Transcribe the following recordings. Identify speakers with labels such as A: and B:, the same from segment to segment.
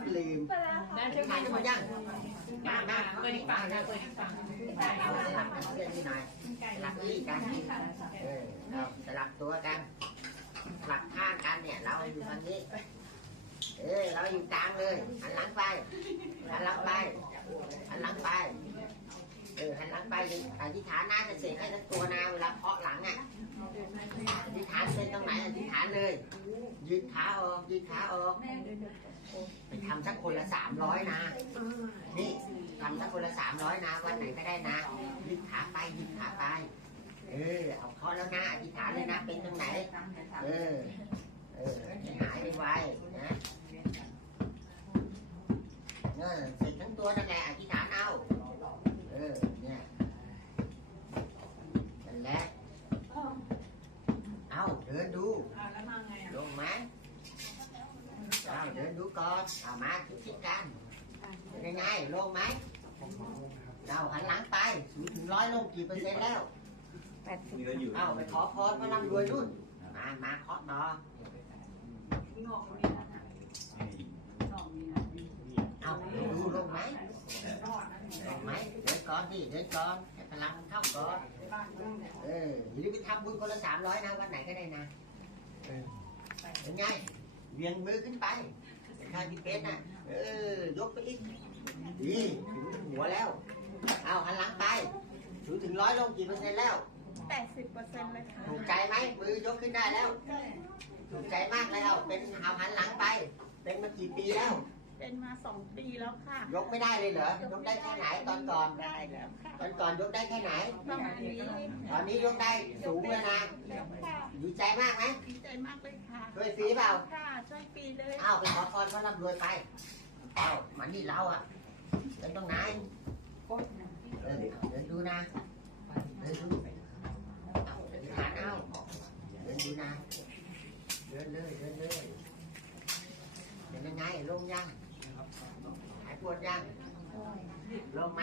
A: มันลืม
B: น่าจะ
A: ถ่ายกันมายังมามา
B: เปิดอีกฝั่งนะเปิดอีกฝั่ง
A: เอาสลับเรื่องนี้หน่อยสลับที่กันเออเราสลับตัวกันสลับข้างกันเนี่ย เราอยู่ทางนี้ เออเราอยู่กลางเลยหันหลังไปหันหลังไปหันหลังไปเออหันหลังไปอธิษฐานหน้าจะเสกให้ทั้งตัวนะเวลาเคาะหลังอะอธิษฐานเป็นตรงไหนอธิษฐานเลย ยืดขาออกยืดขาออกไปทำสักคนละสามร้อยนะ นี่ทำสักคนละสามร้อยนะวันไหนก็ได้นะยืดขาไปยืดขาไป เออเอาเคาแล้วนะอธิษฐานเลยนะเป็นตรงไหน เออ เออให้หายไวๆนะเออเสร็จทั้งตัวนั่นแหละอธิษฐานเอา เออ เนี่ยนั่นแหละ เอาเดินดู
B: แล้วมาไงอะ
A: ลงไหมเอาเดินดูก่อนเอามาคิดๆกันเป็นยังไงลงไหมเราหันหลังไปศูนย์ถึงร้อยลงกี่เปอร์เซ็นต์แล้ว
C: มีกันอยู่
A: เอาไปขอพรมาร่ำรวยรุ่นมามาเคาะหนอ
B: งอกมีนะงอกมีนะ
A: เอาดูลงไหมลงไหมเดิน ก่อนดิเดินก่อนให้พลังมันเข้าก่อนเออหรือไปทำบุญคนละสามร้อยนะวันไหนก็ได้นะเออเป็นไงเวียงมือขึ้นไปข้างที่เป็นน่ะ เออยกไปอีกดีถึงหัวแล้ว เอาหันหลังไปถึงถึงร้อยลงกี่เปอร์เซ็นต์แล้ว
D: แปดสิบเปอร์เซ็นต์เลยค่ะ
A: ถูกใจไหมมือยกขึ้นได้แล้ว ถูกใจมากเลยเอาเป็นเอาหันหลังไป เป็นมากี่ปีแล้ว
D: เป็นมาสองปีแล้วค่ะ
A: ยกไม่ได้เลยเหรอยกได้แค่ไหนตอนก่อน
D: ได้แล้วค่ะ
A: ตอนก่อนยกได้แค่ไหน
D: ประมาณนี้
A: ตอนนี้ยกได้สูงเลยนะ
D: แล้วค่ะ
A: ดีใจมากไหม
D: ดีใจมากเลยค่ะ
A: ช่วยฟรีเปล่า
D: ค่ะช่วยฟรีเลย
A: เอาไปขอพรเขาร่ำรวยไปเอามานี่เราอะเดินตรงไหนเออเดินดูนะเดินดูเอาเดินฐานเอาเดินดูนะเดินเลยเดินเลยเดินยังไงลงยัง หายปวดยังลงไหม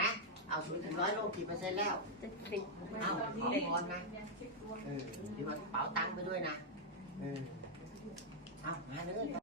A: เอาศูนย์ถึงร้อยลงกี่เปอร์เซ็นต์แล้ว
D: เจ็ดสิบ
A: เอาขอพรนะเออที่ว่าเป๋าตังค์ไปด้วยนะเออเอามาเลย